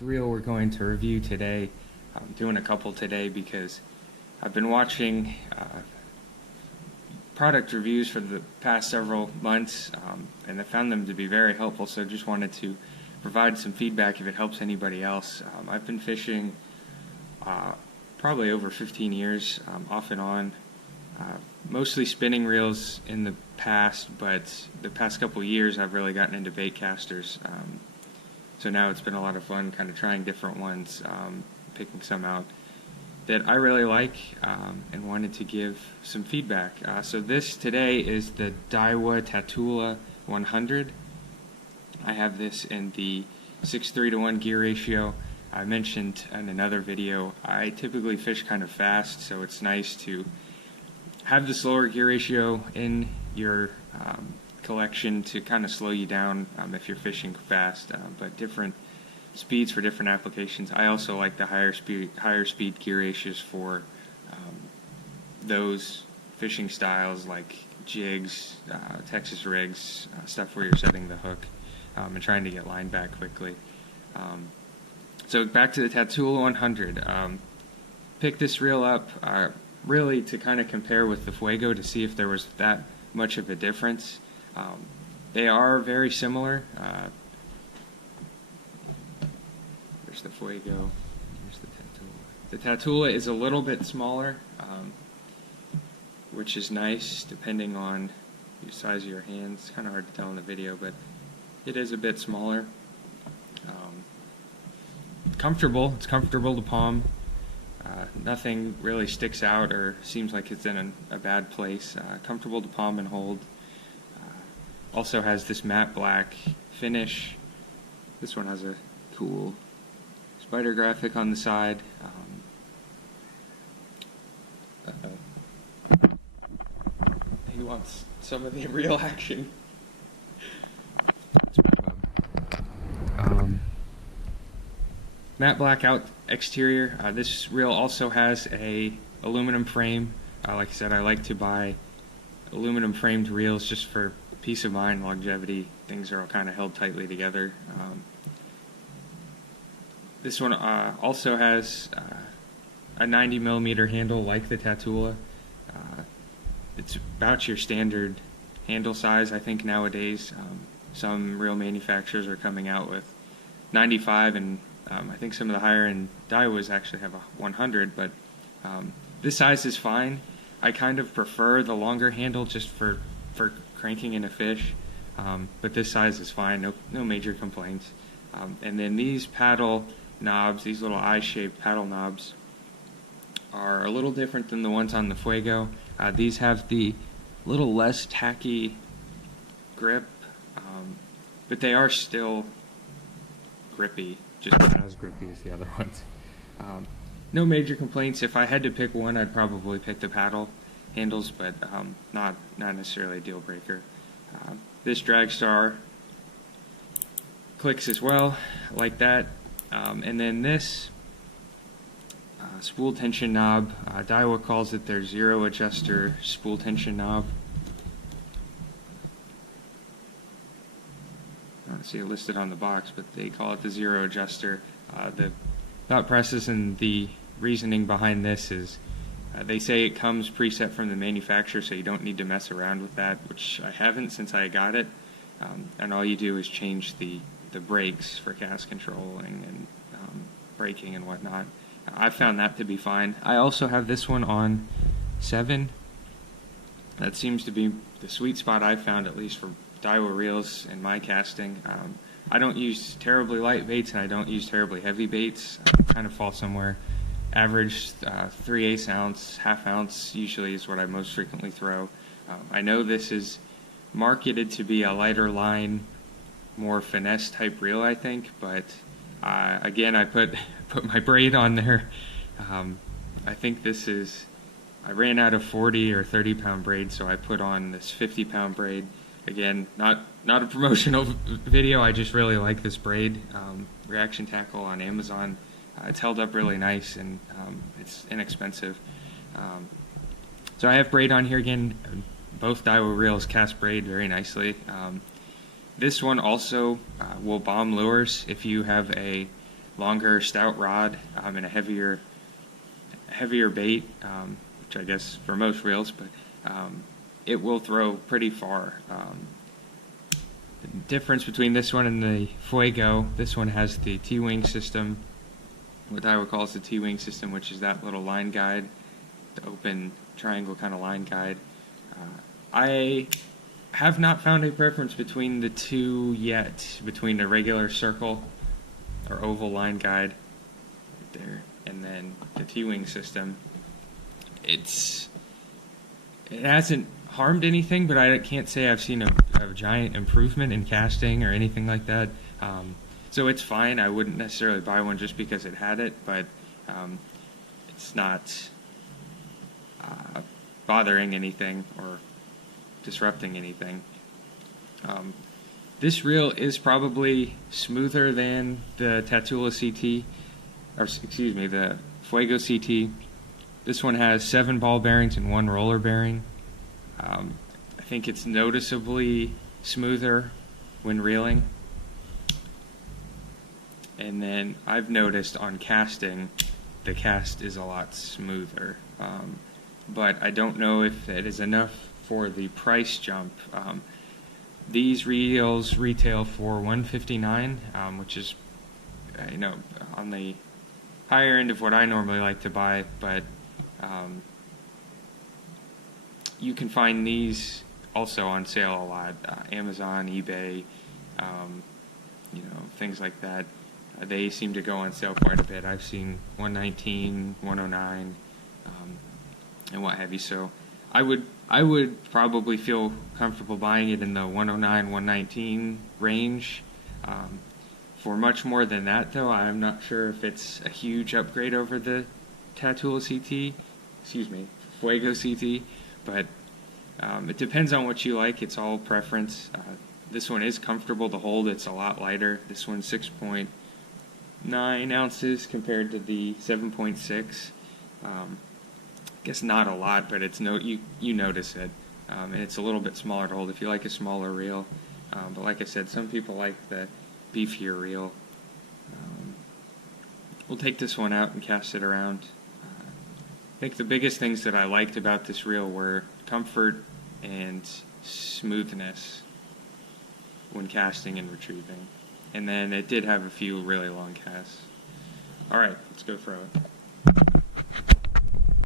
reel we're going to review today. I'm doing a couple today because I've been watching product reviews for the past several months, and I found them to be very helpful, so just wanted to provide some feedback if it helps anybody else. I've been fishing probably over 15 years, off and on, mostly spinning reels in the past, but the past couple years I've really gotten into bait casters. So now it's been a lot of fun kind of trying different ones, picking some out that I really like, and wanted to give some feedback. So this today is the Daiwa Tatula 100. I have this in the 6:3 gear ratio. I mentioned in another video, I typically fish kind of fast, so it's nice to have this lower gear ratio in your collection to kind of slow you down if you're fishing fast, but different speeds for different applications. I also like the higher speed gear ratios for those fishing styles like jigs, Texas rigs, stuff where you're setting the hook and trying to get line back quickly. So back to the Tatula 100. Picked this reel up really to kind of compare with the Fuego to see if there was that much of a difference. They are very similar. There's the Fuego. Here's the Tatula. The Tatula is a little bit smaller, which is nice depending on the size of your hands. It's kind of hard to tell in the video, but it is a bit smaller. Comfortable. It's comfortable to palm. Nothing really sticks out or seems like it's in a bad place. Comfortable to palm and hold. Also has this matte black finish. This one has a cool spider graphic on the side. He wants some of the real action. Matte black out exterior. This reel also has a aluminum frame. Like I said, I like to buy aluminum framed reels just for peace of mind, longevity. Things are all kind of held tightly together. This one also has a 90mm handle like the Tatula. It's about your standard handle size, I think, nowadays. Some reel manufacturers are coming out with 95, and I think some of the higher end Daiwas actually have a 100, but this size is fine. I kind of prefer the longer handle just for cranking in a fish, but this size is fine, no major complaints. And then these paddle knobs, these little eye-shaped paddle knobs, are a little different than the ones on the Fuego. These have the little less tacky grip, but they are still grippy, just not as grippy as the other ones. No major complaints. If I had to pick one, I'd probably pick the paddle handles, but not necessarily a deal breaker. This drag star clicks as well, like that. And then this spool tension knob, Daiwa calls it their zero adjuster spool tension knob. I don't see it listed on the box, but they call it the zero adjuster. The thought process and the reasoning behind this is they say it comes preset from the manufacturer, so you don't need to mess around with that, which I haven't since I got it. And all you do is change the brakes for cast controlling and braking and whatnot. I found that to be fine. I also have this one on 7. That seems to be the sweet spot I've found, at least for Daiwa reels in my casting. I don't use terribly light baits, and I don't use terribly heavy baits. I kind of fall somewhere average. 3/8 ounce, ½ ounce usually is what I most frequently throw. I know this is marketed to be a lighter line, more finesse type reel, I think, but again, I put my braid on there. I think this is, I ran out of 40 or 30 pound braid, so I put on this 50 pound braid. Again, not a promotional video, I just really like this braid. Reaction tackle on Amazon. It's held up really nice, and it's inexpensive. So I have braid on here again. Both Daiwa reels cast braid very nicely. This one also will bomb lures if you have a longer stout rod and a heavier bait, which I guess for most reels, but it will throw pretty far. The difference between this one and the Fuego, this one has the T-wing system, what Daiwa calls the T-wing system, which is that little line guide, the open triangle kind of line guide. I have not found a preference between the two yet, between a regular circle or oval line guide right there and then the T-wing system. It hasn't harmed anything, but I can't say I've seen a giant improvement in casting or anything like that. So it's fine. I wouldn't necessarily buy one just because it had it, but it's not bothering anything or disrupting anything. This reel is probably smoother than the Tatula CT, or excuse me, the Fuego CT. This one has 7 ball bearings and 1 roller bearing. I think it's noticeably smoother when reeling. And then I've noticed on casting, the cast is a lot smoother. But I don't know if it is enough for the price jump. These reels retail for $159, which is, on the higher end of what I normally like to buy, but you can find these also on sale a lot. Amazon, eBay, things like that. They seem to go on sale quite a bit. I've seen $119, $109, and what have you. So I would probably feel comfortable buying it in the $109, $119 range. For much more than that, though, I'm not sure if it's a huge upgrade over the Tatula CT, Fuego CT, but it depends on what you like. It's all preference. This one is comfortable to hold. It's a lot lighter. This one's 6.9 ounces compared to the 7.6. I guess not a lot, but it's you notice it, and it's a little bit smaller to hold if you like a smaller reel. But like I said, some people like the beefier reel. We'll take this one out and cast it around. I think the biggest things that I liked about this reel were comfort and smoothness when casting and retrieving. And then it did have a few really long casts. Alright, let's go throw it.